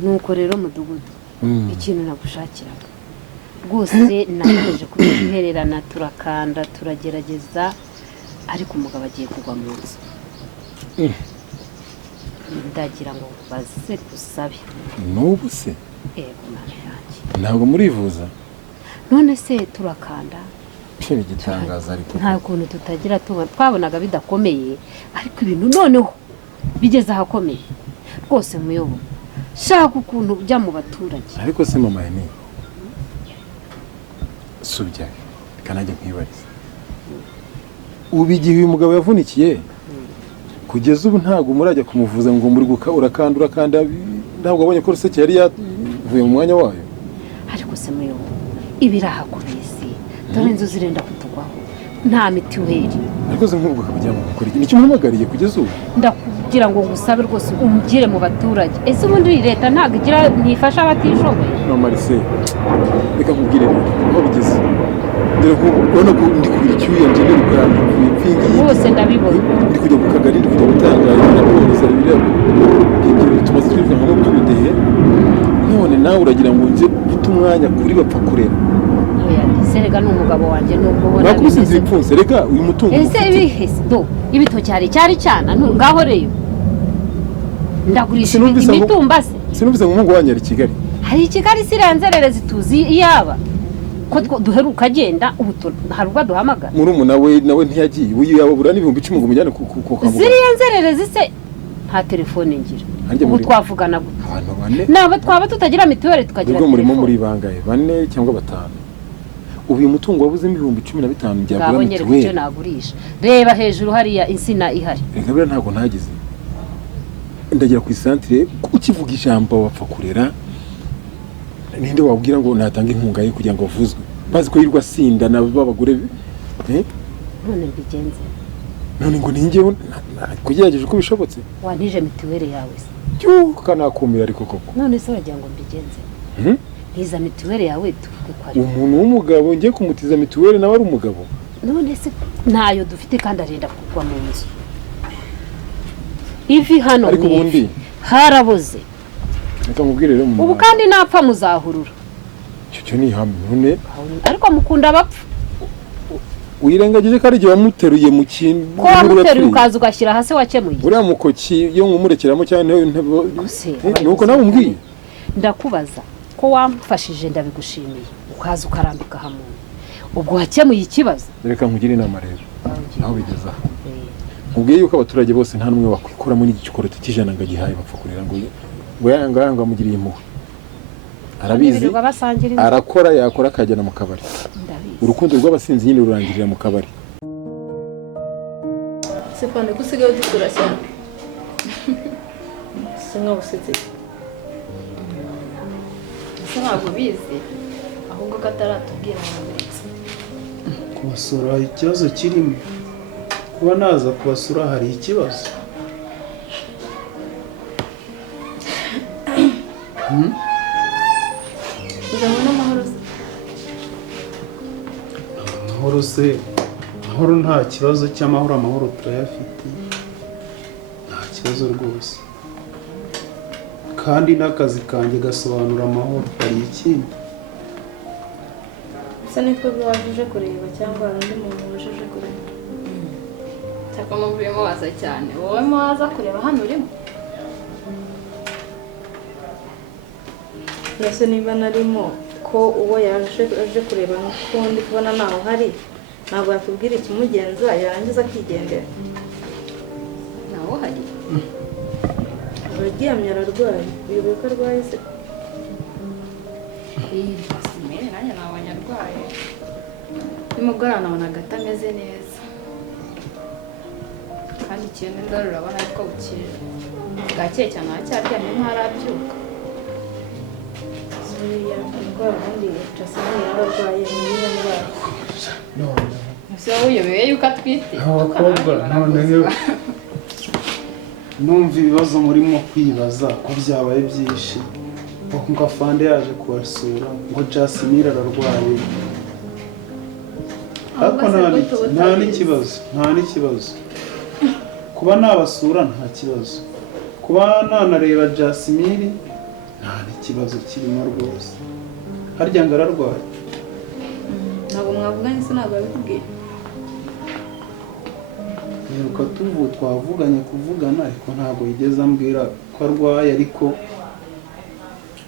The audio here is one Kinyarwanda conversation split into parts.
nuko rero mudugudu ikintu nagushakiraga rwose nakomeje kubihererana turakanda turagerageza ariko umugabo agiye kugwa mu nzu ndagira ngo baze usabe n'ubu se yego mwana yanjye ntabwo murivuza none se turakanda igitangaza ariko nta kuntu tutagira twabonaga bidakomeye ariko ibintu noneho bigeze ahakomeye rwose muyobo shaka ukuntu ujya mu baturage ariko se mama ni subya kanajye kwibariza ubu igihe uyu mugabo yavunikiye kugeza ubu ntabwo murajya kumuvuza ngo muri urakanda ntabwo abonye ko ruseke yari yavuye mu mwanya wayo ariko se muyobo ibiraha ku bisi dore inzu zirenda kutugwaho nta mitiweli ariko se nk'ubwo akabajya mu gukora iki nicyo muhamagariye kugeza ubu ndakugira ngo ngusabe rwose umugire mu baturage ese ubundi leta ntabwo igira ntifasha abatishoboye no Marcel reka nkubwire aho bigeze dore ko ubona ko ndi kubira icyuya njye n'uruganda mpingi bose ndabibona ndi kujya ku kagari ndi kujya gutanga raporo za biriya ibyo tumaze twirukanka mu by'ubudehe none nawe uragira ngo nje mfite umwanya kuri bapfa kurera serega n'umugabo wanjye nubwo ubona nakubisinze ipfunse reka uyu mutungo ese ibihese do ibito cyari cyana ngaho reyo ndagurisha imitumba se sinumvise ngo wanyu ari Kigali hari i Kigali siranzererezi tuzi iyaba ko duheruka agenda ubu hari ubwo duhamagara murumuna we nawe ntiyagiye uyu yababura n'ibihumbi 10 ngo mujyane ku ziriya nzererezi se nta telefone ngira ubu twavugana gute abantu bane nabo twaba tutagira mituweli tukagira telefone murimo muri bangaye 4 cyangwa 5 ubu uyu mutungo wabuze ibihumbi 15 byagura mituweli icyo nagurisha reba hejuru hariya insina ihari reka bira ntago ntagize ndagira ku isantire ukivuga ijambo wapfa kurera ninde wabwira ngo natanga inkunga ye kugira ngo avuzwe bazi ko yirwa sinda n'abagore none mbigenze none ngo ningewe kugerageje uko bishobotse wantije mituweli yawe se cyuka nakumira ariko koko none se wagira ngo mbigenze ntiza mituweli yawe tuvuge ko ari umuntu w'umugabo ngiye kumutiza mituweli nawe ari umugabo none se ntayo dufite kandi arenda kugwa mu nzu ivi hano ariko ubundi haraboze reka nkubwire rero ubu kandi napfa muzahurura cyo ni hamwe none ariko mukunda abapfa uyirengagije ko ari gihe wamuteruye mu kintu ko wamuteruye ukaza ugashyira hasi wakemuye uriya mukoki yo nkumurekeramo cyane nuko nawe umbwiye ndakubaza ko wamfashije ndabigushimiye ukaza ukarambika hamwe ubwo wakemuye ikibazo reka nkugire inama rero aho bigeza ubwiye yuko abaturage bose nta numwe wakwikuramo n'igikorota cy'ijana ngo gihaye bapfa kurera ngo yanga amugiriye impuhwe arabizi arakora yakora akajyana mu kabari urukundo rw'abasinzi nyine rurangirira mu kabari Sipane gusigaye dukura cyane singa busetse ntabwo bizi ahubwo kataratubwira neza kubasura ikibazo kirimo kuba naza kubasura hari ikibazo amahoro se amahoro nta kibazo cy'amahoro amahoro turayafite nta kibazo rwose kandi n'akazi kanjye gasobanura amahoro hari ikindi ese nitwe bwabije kureba cyangwa undi muntu wajije kureba cyangwa muvuyemo waza cyane wowe waza kureba hano urimo ese niba narimo ko uwo yaje kureba nuko ndi kubona naho hari ntabwo yatubwira ikimugenza yarangiza akigendera naho hari abaryamye ararwaye uyoboye ko arwaye se simere nanjye nabonye arwaye nimugoroba nabonaga atameze neza kandi ikintu ndaro urabona ko bukije bwakeye cyane aracyaryamye ntarabyuka zuriya indwara ubundi Jasmine yararwaye ni iyihe ndwara ese wowe uyobeye yuko atwite abakobwa noneho numva ibibazo murimo kwibaza ko byabaye byinshi ngo afande yaje kubasura ngo Jasmine ararwaye ariko nta n'ikibazo kuba nabasura nta kibazo kuba nanareba Jasmine nta n'ikibazo kirimo rwose. Harya ngo ararwaye? Ntabwo mwavuganye se ntabwo abikubwiye? Niruka twavuganye kuvugana ariko ntabwo yigeze ambwira ko arwaye, ariko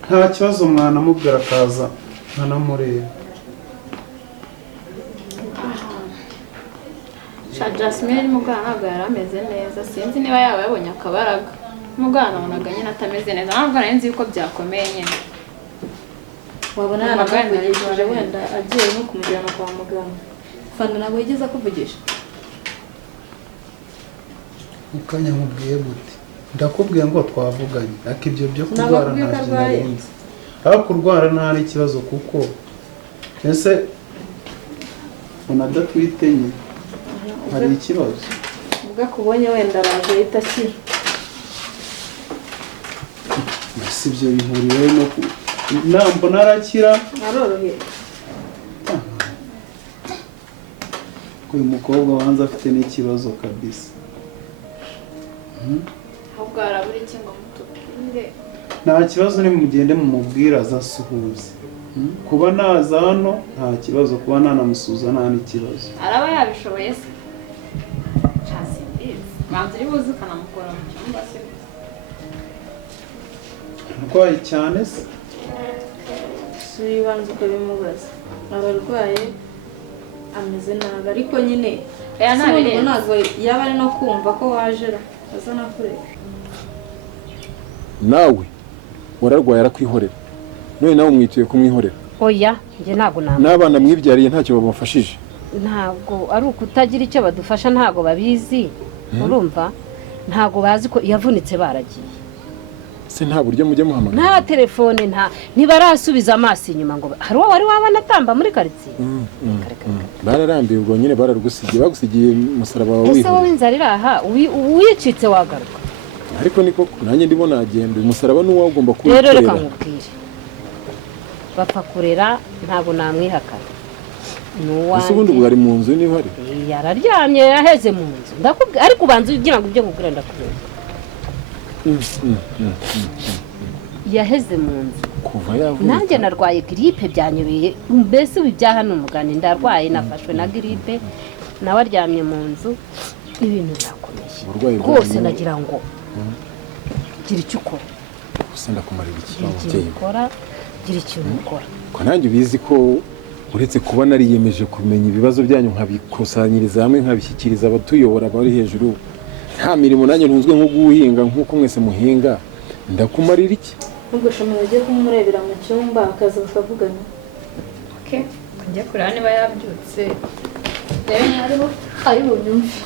nta kibazo mwanamubwira akaza nkanamureba. Jasmine n'umugana ntabwo yari ameze neza, sinzi niba yaba yabonye akabaraga. Umugana nabonaga nyine atameze neza, ntabwo nari nzi yuko byakomeye nyine. Wabona yaramuvugishije wenda agiye nko kumujyana kwa muganga. Fanda ntabwo yigeze akuvugisha? Mukanya nkubwiye gute? Ndakubwiye ngo twavuganye, ariko ibyo byo kurwara nta kintu. Aho kurwara nta n'ikibazo kuko ese unadatwite nyine hari ikibazo. Ubwo akubonye wenda araje ahita akira. Si ibyo bihuriye no nambona arakira Aroroheye. uyu mukobwa wanze afite n'ikibazo kabisa. Ahubwo arabura iki ngo mutubwire? Nta kibazo ni mugende mumubwira azasuhuze. Kuba naza hano nta kibazo, kuba nanamusuza nta n'ikibazo. Araba yabishoboye se? Chasi mbizi. Manzi uri buze ukanamukora mu cyumba se? Arwaye cyane se? Si ubanza ukabimubaza. Abarwaye ameze nabi ariko nyine ntabwo yaba ari no kumva ko wajera aza nakureba. Nawe wararwaye arakwihorera, none nawe umwituye kumwihorera? Oya, njye ntabwo namwe. N'abana mwibyariye ntacyo babafashije? Ntabwo ari ukutagira icyo badufasha, ntabwo babizi. Urumva ntabwo bazi ko yavunitse baragiye. Se nta buryo mujye muhamagara? Nta telefone, ntibarasubiza amaso inyuma ngo hari uwo wari wabona atamba muri karitsiye. Bararambiwe ubwo nyine bararugusigiye, bagusigiye umusaraba wawe ese wowe inzara iri aha wicitse wagaruka? Ariko niko nanjye ndimo nagenda, umusaraba n'uwo ugomba kuwukorera. Rero reka nkubwire, bapfa kurera ntabwo namwihakana. Ese ubundi ubwo ari mu nzu niho ari? Yararyamye yaheze mu nzu, ndakubwira ariko ubanza ugira ngo ibyo nkubwira ndakubwira. Yaheze mu nzu kuva yavuye. Nanjye narwaye gripe byanyobeye, mbese ubu byaha n'umugani ndarwaye, nafashwe na gripe nawe aryamye mu nzu, ibintu byakomeye rwose. Nagira ngo gira icyo ukora. Gusa ndakumarira iki mubyeyi? Gira ikintu ukora. Ko nanjye ubizi ko uretse kuba nariyemeje kumenya ibibazo byanyu nkabikusanyiriza hamwe nkabishyikiriza abatuyobora bari hejuru, nta mirimo nanjye ntunzwe nko guhinga nk'uko mwese muhinga, ndakumarira iki? Ubwo shomero ugiye kumurebera mu cyumba akaza bakavugana. Okay, njye kureba niba yabyutse. Rero ari bubyumve.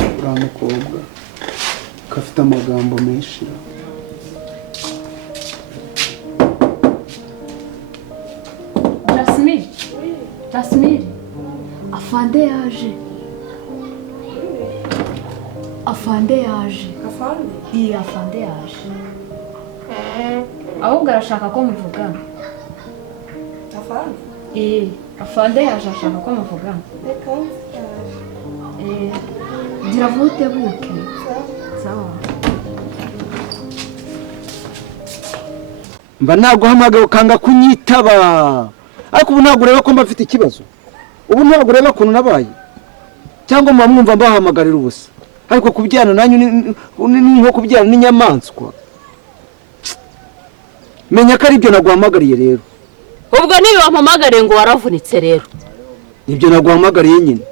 Uriya mukobwa gafite amagambo menshi. Jasmine, afande yaje. Afande yaje. Afande? Iya, afande yaje. Ahubwo arashaka ko muvugana. Afande? Afande yaje ashaka ko muvugana. Reka gira vute buke. Sawa. Mba naguhamagaye ukanga kunyitaba. Ariko ubu ntabwo ureba ko mba mfite ikibazo. Ubu ntabwo ureba ukuntu nabaye. Cyangwa muba mwumva mbahamagarira ubusa. Ariko kubyana nanyu ni nko kubyana n'inyamaswa. Menya ko ari ibyo naguhamagariye rero. Ubwo niba wampamagariye ngo waravunitse rero. Ibyo naguhamagariye nyine.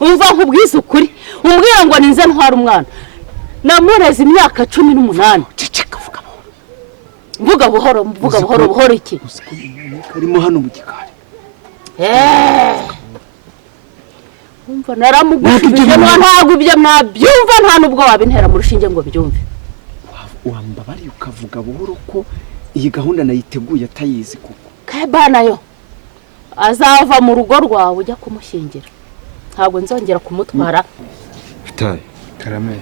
Umva nkubwiza ukuri, umbwira ngo ninze ntwara umwana. Namureze imyaka 18. Ceceka vuga buhoro. Vuga buhoro iki? Karimo hano mu gikari. Umva naramugushije ntabwo ibyo mwabyumva, nta nubwo wabintera mu rushinge ngo byumve. Wamba bari ukavuga buhoro ko iyi gahunda nayiteguye atayizi kuko. Kabana yo azava mu rugo rwawe ujya kumushingira. Ntabwo nzongera kumutwara. Fitaye karame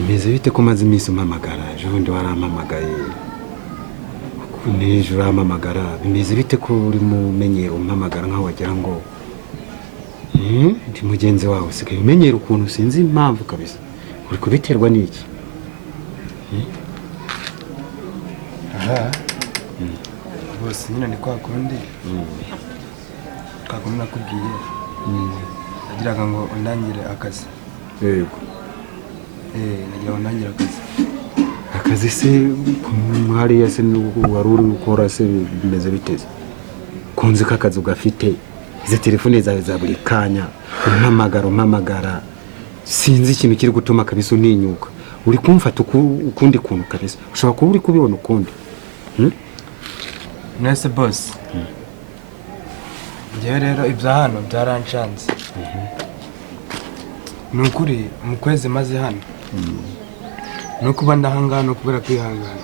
imeze bite ko maze iminsi umpamagara? Ejo bundi warampamagaye n'ejo urampamagara. Bimeze bite ko uri mumenyero umpamagara nkaho wagira ngo ndi mugenzi wawe usigaye umenyera ukuntu sinzi impamvu kabisa uri kubiterwa n'iki aha bose nyine ni kwa kundi nakubwiye nagiraga ngo undangire akazi yego nagira ngo undangire akazi se hariya se wari uri gukora se bimeze biteze kunzi ko akazi ugafite izi telefone zawe za buri kanya umpamagara sinzi ikintu kiri gutuma kabisa uninyuka uri kumfata ukundi kuntu kabisa ushobora kuba uri kubibona ukundi nese boss njyewe rero ibya hano byaranshanze ni ukuri mu kwezi maze hano no kuba ndahangana kubera kwihangana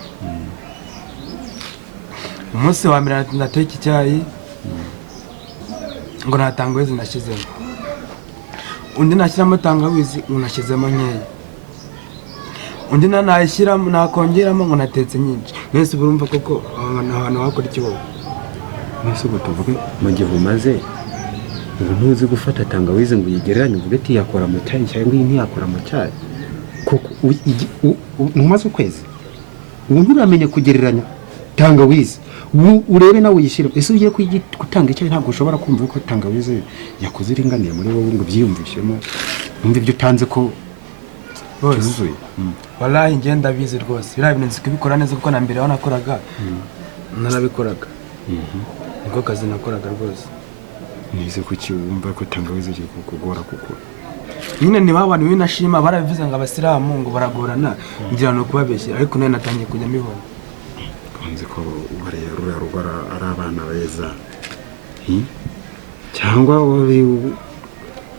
umunsi wa mbere nateka icyayi ngo nta tangawizi nashyizemo undi nashyiramo tangawizi unashyizemo nkeya undi nanayishyiramo nakongeramo ngo natetse nyinshi mwese urumva koko ahantu wakora iki wowe mwese ubwo tuvuge mu gihe umaze ubu ntuzi gufata tangawizi ngo uyigereranye uvuge ati yakora mu cyayi cyangwa iyi ntiyakora mu cyayi kuko ntumaze ukwezi ubu nturamenye kugereranya tangawizi urebe nawe uyishyire ese ugiye gutanga icyayi ntabwo ushobora kumva ko tangawizi yakoze iringaniye muri wowe ngo ubyiyumvishemo wumva ibyo utanze ko byuzuye wallahi njye ndabizi rwose biriya bintu nzi kubikora neza kuko na mbere aho nakoraga narabikoraga niko kazi nakoraga rwose nize kuki wumva ko tangawizi igiye kukugora kuko nyine niba abantu binashima barabivuze ngo abasilamu ngo baragorana ngira no kubabeshya ariko nayo natangiye kujya mbibona nzi ko bariya rugara ari abana beza cyangwa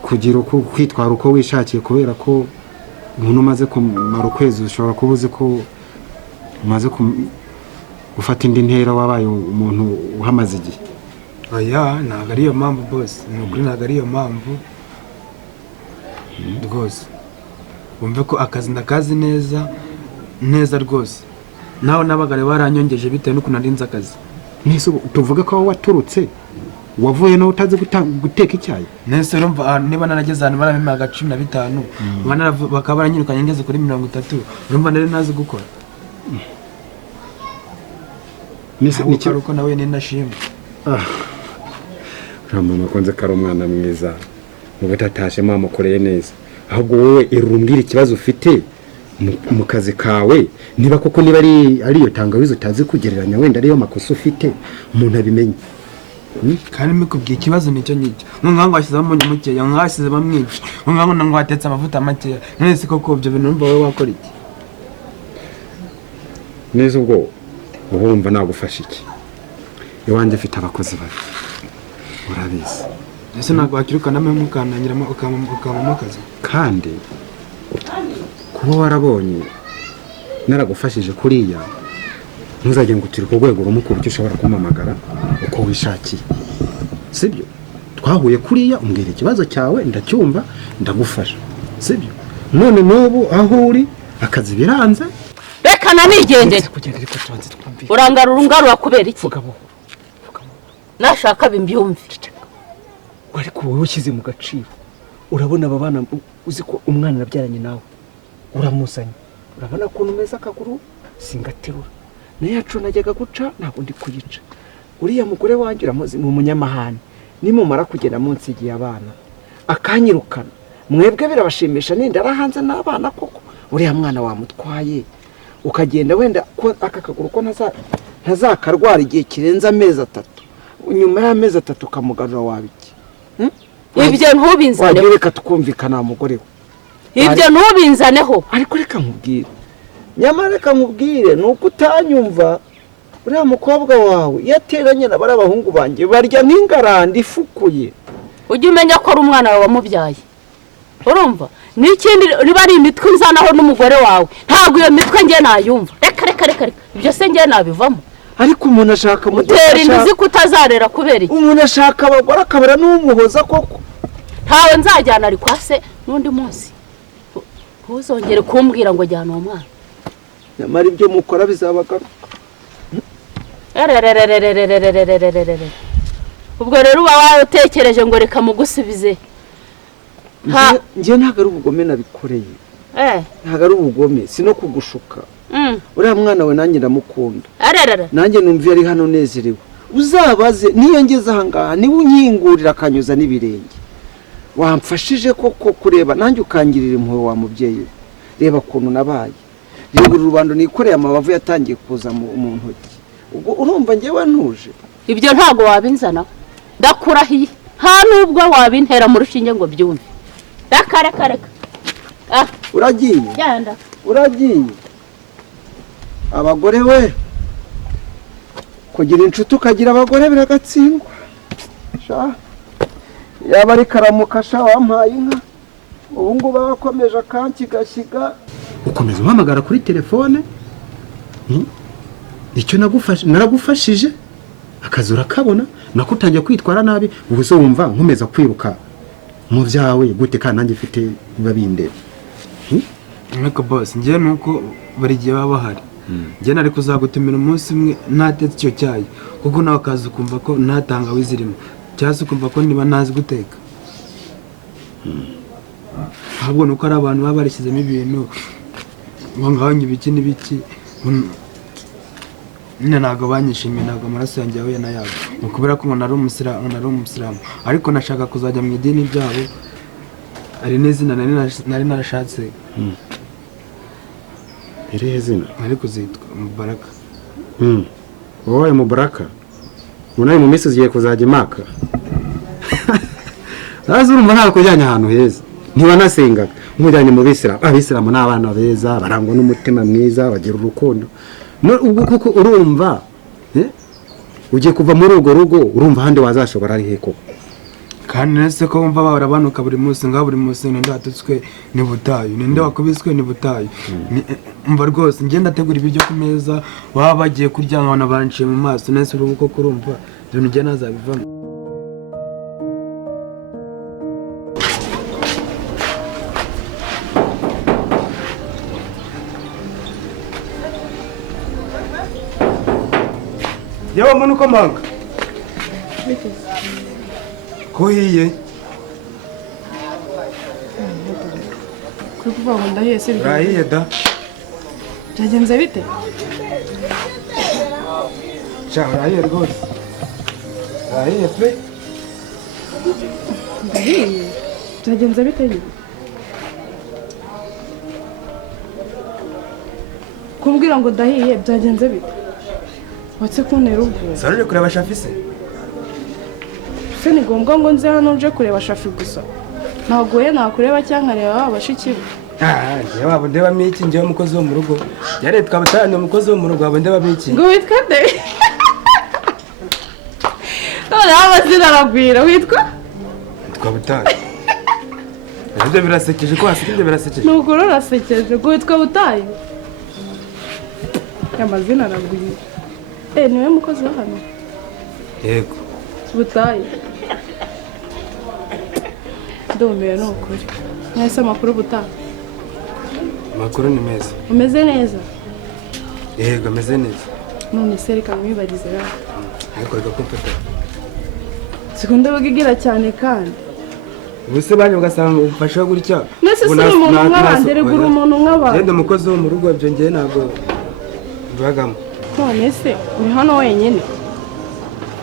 kugira kwitwara uko wishakiye kubera ko umuntu umaze kumara ukwezi ushobora kuba uzi ko umaze gufata indi ntera wabaye umuntu uhamaze igihe oya ntabwo ariyo mpamvu bose ni ukuri ntabwo ariyo mpamvu rwose wumve ko akazi ndakazi neza rwose nawe n'abagare baranyongeje bitewe n'ukuntu narinze akazi nese tuvuge ko waturutse wavuye nawe utazi guteka icyayi nese urumva niba narageze ahantu barampa 15 bakaba baranyirukanye ngeze kuri 30 urumva nari nazi gukora nese ni uko nawe ni nashimwe mama konze kari umwana mwiza ngo tatashe mama mukoreye neza ahubwo wowe irumbwira ikibazo ufite mu kazi kawe niba koko niba ariyo tangawizi utazi kugereranya wenda ariyo makosa ufite umuntu abimenye kandi mikubwiye ikibazo nicyo ngicyo ngo washyizemo umunyu mukeya ngo washyizemo mwinshi ngo watetse amavuta makeya nese koko ibyo bintu numva wowe wakora iki neza ubwo wumva nagufasha iki iwanjye afite abakozi babi urabizi ese ntabwo wakirukanamo mukanangiramo ukamamo akazi kandi kuba warabonye naragufashije kuriya ntuzajye ngo turi ku rwego rumwe ku buryo ushobora kumpamagara uko wishakiye sibyo twahuye kuriya umbwira ikibazo cyawe ndacyumva ndagufasha sibyo none n'ubu aho uri akazi biranze reka nanigendere urangarura ungarura kubera iki nashaka bimbyumve ariko wowe ushyize mu gaciro urabona aba bana uzi ko umwana nabyaranye nawe uramuzanye urabona ukuntu umeze akaguru singaterura nayacu najyaga guca ntabwo ndi kuyica uriya mugore wanjye uramuzi ni umunyamahane nimumara kugenda munsi igihe abana akanyirukana mwebwe birabashimisha nindara hanze n'abana koko uriya mwana wamutwaye ukagenda wenda ko aka kaguru ko ntazakarwara igihe kirenze amezi 3 nyuma y'amezi 3 ukamugarura wabiki ibyo ntubinzaneho reka tukumvikana mugore we ibyo ntubinzaneho ariko reka nkubwire nyamara reka nkubwire nuko utanyumva uriya mukobwa wawe yateranye na bari abahungu banjye barya nk'ingarandi ifukuye ujye umenya ko ari umwana wawe wamubyaye urumva n'ikindi riba ari imitwe uzanaho n'umugore wawe ntabwo iyo mitwe ngiye nayumva reka ibyo se ngiye nabivamo ariko umuntu ashaka utera inzu ko utazarera kubera iki umuntu ashaka abagore akabura n'umuhoza koko ntawe nzajyana ari kwa se n'undi munsi ntuzongere kumbwira ngo jyana uwo mwana nyamara ibyo mukora bizabagaruka ubwo rero uba waratekereje ngo reka mugusubize njye ntabwo ari ubugome nabikoreye ntabwo ari ubugome si no kugushuka uriya mwana we nanjye ndamukunda nanjye numva ari hano nezerewe uzabaze niyo ngeze aha ngaha niba unkingurira akanyuza n'ibirenge wamfashije koko kureba nanjye ukangirira impuhwe wa mubyeyi reba ukuntu nabaye reba urubando nikoreye amabavu yatangiye kuza mu ntoki ubwo urumva njyewe ntuje ibyo ntabwo wabinzana ndakurahiye nta nubwo wabintera mu rushinge ngo byumve reka uragiye genda uragiye abagore we kugira inshuti ukagira abagore biragatsindwa yaba ari karamuka sha wampaye inka ubu ngubu abakomeje akansigasiga ukomeza uhamagara kuri telefone icyo naragufashije akazi urakabona nako utangiye kwitwara nabi ubu se wumva nkomeza kwiruka mu byawe gute kandi nanjye mfite biba bindeba ariko boss njye nuko buri gihe baba bahari njye nari kuzagutumira umunsi umwe ntatetse icyo cyayi kuko nawe akazi ukumva ko nta tangawizi irimo cyangwa se ukumva ko niba ntazi guteka ahubwo nuko ari abantu baba barishyizemo ibintu ngo ngabanye ibiki n'ibiki nyine ntabwo banyishimiye ntabwo amaraso yanjye yahuye n'ayabo ni ukubera ko umuntu ari umusilamu ariko nashaka kuzajya mu idini ryabo hari n'izina nari narashatse irihe zina nari kuzitwa Mubaraka wowe Mubaraka unaye mu minsi ugiye kuzajya imaka uraza urumva ntabwo kujyanye ahantu heza ntibanasengaga nkujyanye mu bisilamu abisilamu ni abana beza barangwa n'umutima mwiza bagira urukundo ubwo kuko urumva ugiye kuva muri urwo rugo urumva ahandi wazashobora ari he koko kandi nese ko wumva barabanuka buri munsi ngaho buri munsi ninde watutswe ni butayu ninde wakubiswe ni butayu umva rwose ngenda ategura ibiryo ku meza baba bagiye kurya nkabona banciye mu maso nese urubu koko urumva ibintu njye nazabivamo yewe muntu ukomanga kuhiye kuri kuvuga ngo ndahiye se urahiye da byagenze bite sha urahiye rwose urahiye pe ndahiye byagenze bite nyine kumbwira ngo ndahiye byagenze bite watse kuntera ubwoba saruje kureba shafi se ni ngombwa ngo nze hano nje kureba shafi gusa ntabwo we nakureba cyangwa nkareba ba bashiki be njyewe waba ndebamo iki njyewe umukozi wo mu rugo yari twabutanye umukozi wo mu rugo waba ndebamo iki ngo witwa nde noneho amazina aragwira witwa twabutanye ibyo birasekeje ko waseka ibyo birasekeje ni ukuri urasekeje ngo witwa butayu amazina aragwira niwe mukozi wa hano yego butayu ndumiwe ni ukuri mwese amakuru butayu amakuru ni meza umeze neza yego ameze neza none se reka mwibarize rero ariko reka kumfata sikunda bugigira cyane kandi ubuse banye ugasanga ufashe gutya nese si umuntu nk'abandi rigura umuntu nk'abandi yenda umukozi wo mu rugo ibyo ngiye ntabwo mbagamo none se uri hano wenyine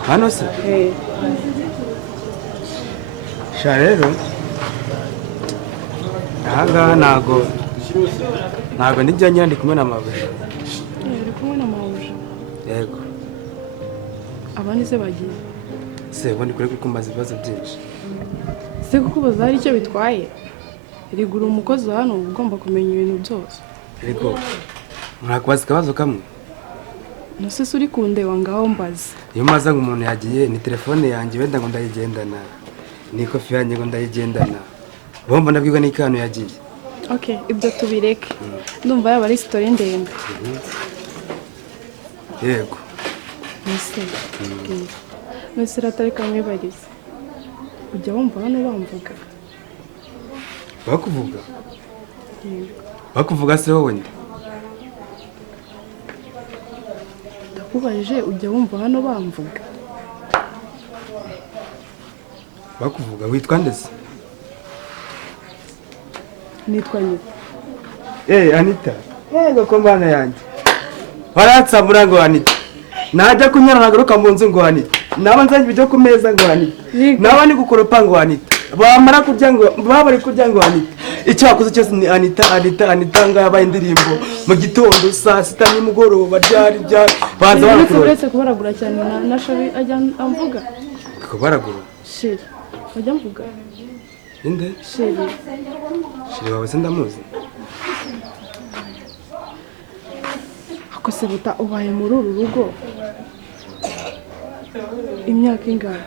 hano se sha rero ahangaha ntabwo nijya nyira ndi kumwe na mabuja uri kumwe na mabuja yego abandi se bagiye se ubundi kure kumbaza ibibazo byinshi se kukubaza hari icyo bitwaye rigura umukozi hano uba ugomba kumenya ibintu byose ariko murakubaza akabazo kamwe nose se uri kundeba ngaho mbaza iyo maze ngo umuntu yagiye ni telefone yanjye wenda ngo ndayigendana ni ikofi yanjye ngo ndayigendana bomba ndabwirwa n'ikano yagiye ibyo tubireke ndumva yaba ari sitori ndende yego nose ratareka mwibarize ujya wumva hano bamvuga bakuvuga se wowe nde ndakubajije ujya wumva hano bamvuga bakuvuga witwa ndetse nitwa Anita. Anita yego ko mbana yanjye waratsamura ngo Anita najya kunyara nagaruka mu nzu ngo Anita naba nzanye ibyo ku meza ngo Anita naba ni gukoropa ngo Anita bamara kurya ngo bari kurya ngo Anita icyakoze cyose ni Anita ngabaye indirimbo mu gitondo saa sita nimugoroba ryari baza barakura uretse kubaragura cyane na Shabi ajya amvuga kubaragura sheri ajya amvuga inde sheri wawe sindamuzi ako se buta ubaye muri uru rugo imyaka ingana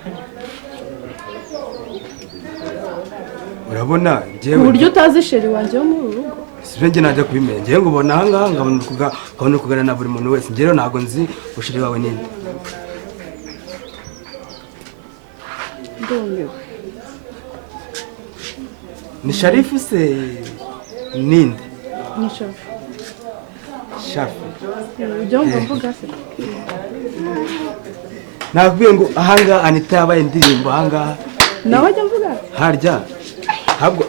urabona ku buryo utazi sheri wanjye wo muri uru rugo sibenge najya kubimenya ngewe ngubona aha ngaha ngabona kugana na buri muntu wese ngewe ntabwo nzi ushiri wawe ninde ndumiwe ni Sharifu se ninde ni Shafi Shafi ujya wumva mvuga se nakubwiye ngo ahangaha Anita yabaye indirimbo ahangaha nawe ajya mvuga harya habwo